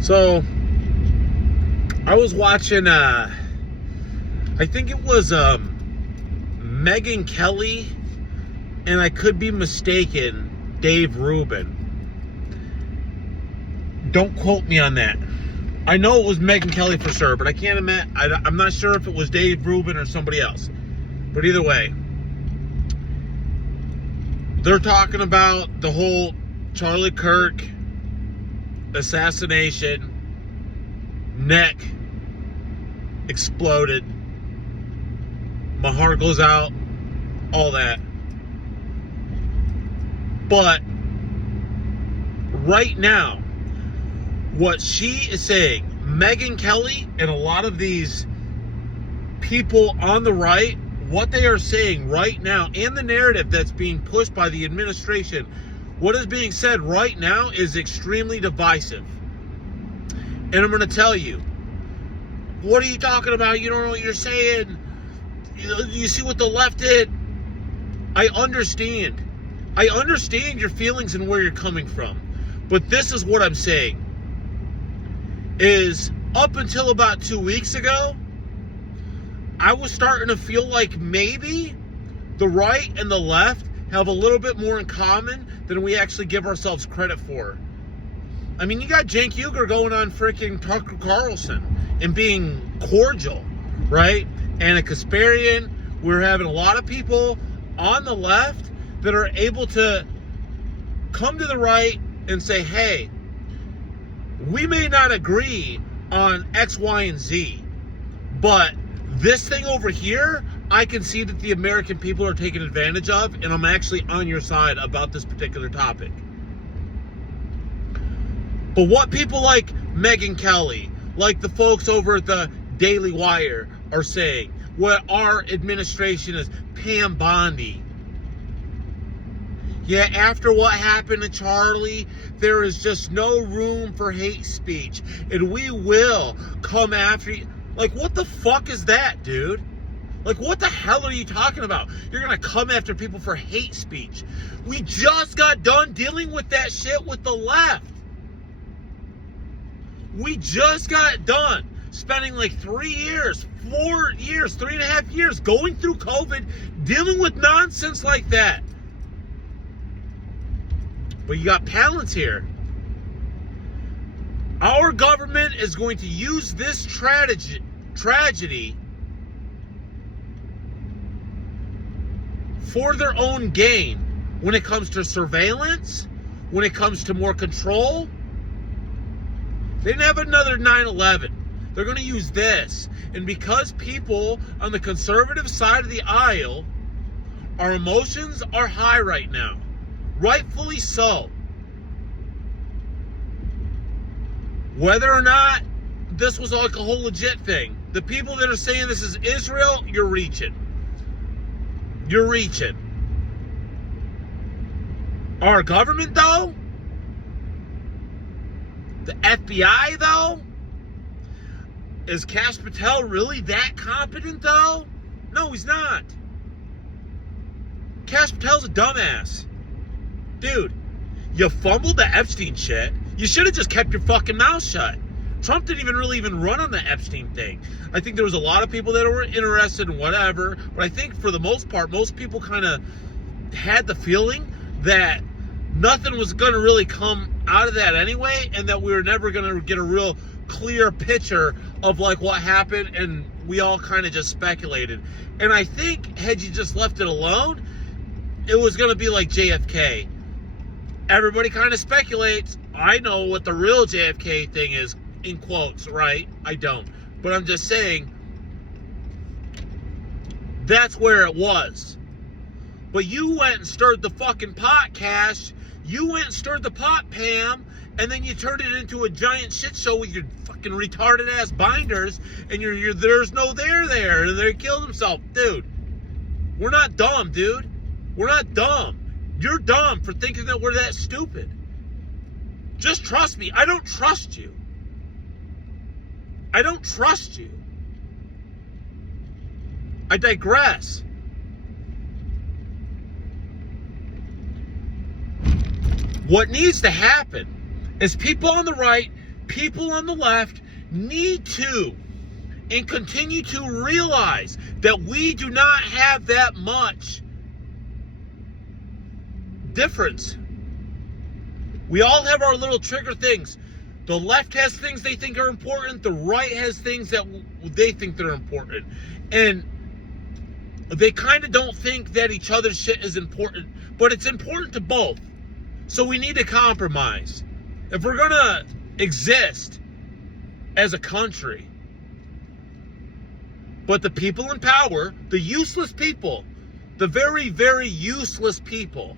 So I was watching I think it was Megyn Kelly, and I could be mistaken, Dave Rubin. Don't quote me on that. I know it was Megyn Kelly for sure, but I can't imagine. I'm not sure if it was Dave Rubin or somebody else. But either way, they're talking about the whole Charlie Kirk assassination, neck exploded, my heart goes out, all that. But right now, what she is saying, Megyn Kelly and a lot of these people on the right, what they are saying right now, and the narrative that's being pushed by the administration, what is being said right now is extremely divisive. And I'm going to tell you, what are you talking about? You don't know what you're saying. You see what the left did? I understand. I understand your feelings and where you're coming from. But this is what I'm saying. Is up until about 2 weeks ago, I was starting to feel like maybe the right and the left have a little bit more in common than we actually give ourselves credit for. I mean, you got Cenk Uygur going on freaking Tucker Carlson and being cordial, right? Anna Kasparian. We're having a lot of people on the left that are able to come to the right and say, hey, we may not agree on X, Y, and Z, but this thing over here, I can see that the American people are taking advantage of, and I'm actually on your side about this particular topic. But what people like Megyn Kelly, like the folks over at the Daily Wire are saying, what our administration is, Pam Bondi. Yeah, after what happened to Charlie, there is just no room for hate speech, and we will come after you. Like, what the fuck is that, dude? Like, what the hell are you talking about? You're going to come after people for hate speech. We just got done dealing with that shit with the left. We just got done spending like 3 years, 4 years, 3.5 years going through COVID, dealing with nonsense like that. But you got Palantir. Our government is going to use this tragedy for their own gain when it comes to surveillance, when it comes to more control. They didn't have another 9/11. They're going to use this. And because people on the conservative side of the aisle, our emotions are high right now. Rightfully so. Whether or not this was like a whole legit thing, the people that are saying this is Israel, you're reaching. You're reaching. Our government, though, the FBI, though, is Kash Patel really that competent, though? No, he's not. Kash Patel's a dumbass. Dude, you fumbled the Epstein shit. You should have just kept your fucking mouth shut. Trump didn't even run on the Epstein thing. I think there was a lot of people that were interested in whatever, but I think for the most part, most people kind of had the feeling that nothing was going to really come out of that anyway, and that we were never going to get a real clear picture of like what happened, and we all kind of just speculated. And I think had you just left it alone, it was going to be like JFK. Everybody kind of speculates. I know what the real JFK thing is, in quotes, right? I don't. But I'm just saying, that's where it was. But you went and stirred the fucking pot, Kash. You went and stirred the pot, Pam, and then you turned it into a giant shit show with your fucking retarded ass binders, and you're there's no there, and they killed himself. Dude, we're not dumb, dude. We're not dumb. You're dumb for thinking that we're that stupid. Just trust me. I don't trust you. I don't trust you. I digress. What needs to happen is people on the right people on the left need to and continue to realize that we do not have that much difference. We all have our little trigger things. The left has things they think are important. The right has things that they think they're important. And they kind of don't think that each other's shit is important. But it's important to both. So we need to compromise. If we're going to exist as a country. But the people in power, the useless people, the very, very useless people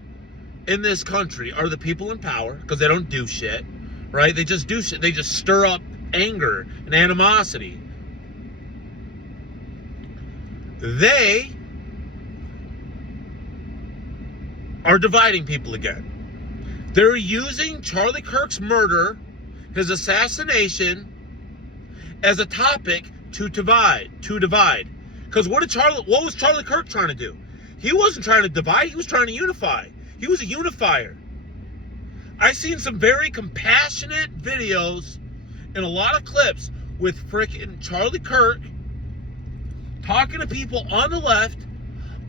in this country are the people in power, because they don't do shit, right? They just do shit. They just stir up anger and animosity. They are dividing people again. They're using Charlie Kirk's murder, his assassination, as a topic to divide. Because what was Charlie Kirk trying to do? He wasn't trying to divide, he was trying to unify. He was a unifier. I've seen some very compassionate videos and a lot of clips with frickin' Charlie Kirk talking to people on the left,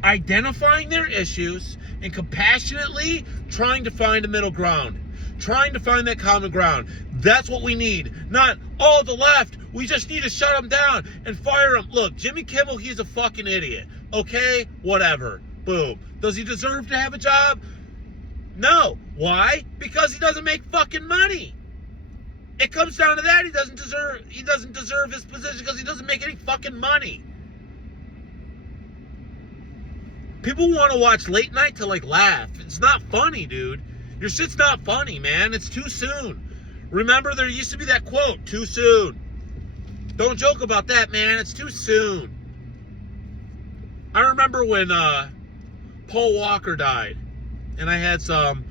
identifying their issues, and compassionately trying to find a middle ground. Trying to find that common ground. That's what we need. Not, oh, the left, we just need to shut them down and fire them. Look, Jimmy Kimmel, he's a fucking idiot. Okay? Whatever. Boom. Does he deserve to have a job? No. Why? Because he doesn't make fucking money. It comes down to that. He doesn't deserve his position because he doesn't make any fucking money. People want to watch late night to like laugh. It's not funny, dude. Your shit's not funny, man. It's too soon. Remember, there used to be that quote, too soon. Don't joke about that, man. It's too soon. I remember when Paul Walker died. And I had some,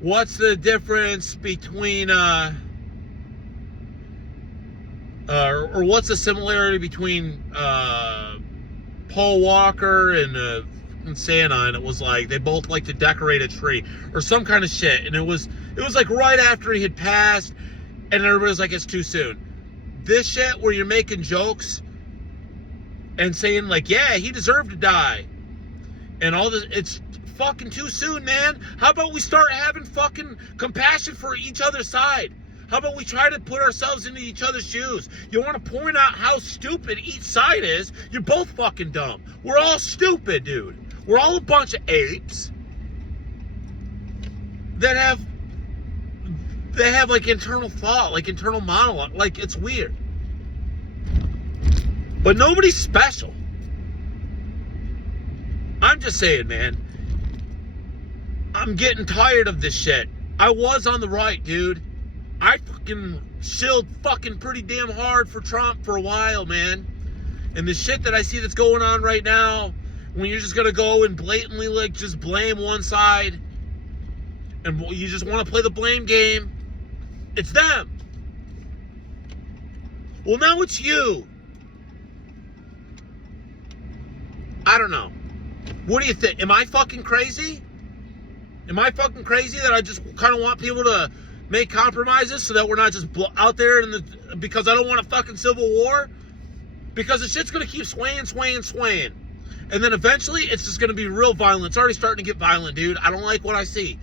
what's the difference between, or what's the similarity between Paul Walker and Santa? And it was like, they both like to decorate a tree. Or some kind of shit. And it was like right after he had passed. And everybody was like, it's too soon. This shit where you're making jokes and saying like, yeah, he deserved to die. And all this, it's fucking too soon, man. How about we start having fucking compassion for each other's side? How about we try to put ourselves into each other's shoes? You want to point out how stupid each side is? You're both fucking dumb. We're all stupid, dude. We're all a bunch of apes that have like internal thought, like internal monologue. Like, it's weird. But nobody's special. I'm just saying, man. I'm getting tired of this shit. I was on the right, dude. I fucking shilled fucking pretty damn hard for Trump for a while, man. And the shit that I see that's going on right now, when you're just gonna go and blatantly like just blame one side, and you just want to play the blame game, it's them. Well, now it's you. I don't know. What do you think? Am I fucking crazy? Am I fucking crazy that I just kind of want people to make compromises so that we're not just out there because I don't want a fucking civil war? Because the shit's going to keep swaying. And then eventually it's just going to be real violent. It's already starting to get violent, dude. I don't like what I see.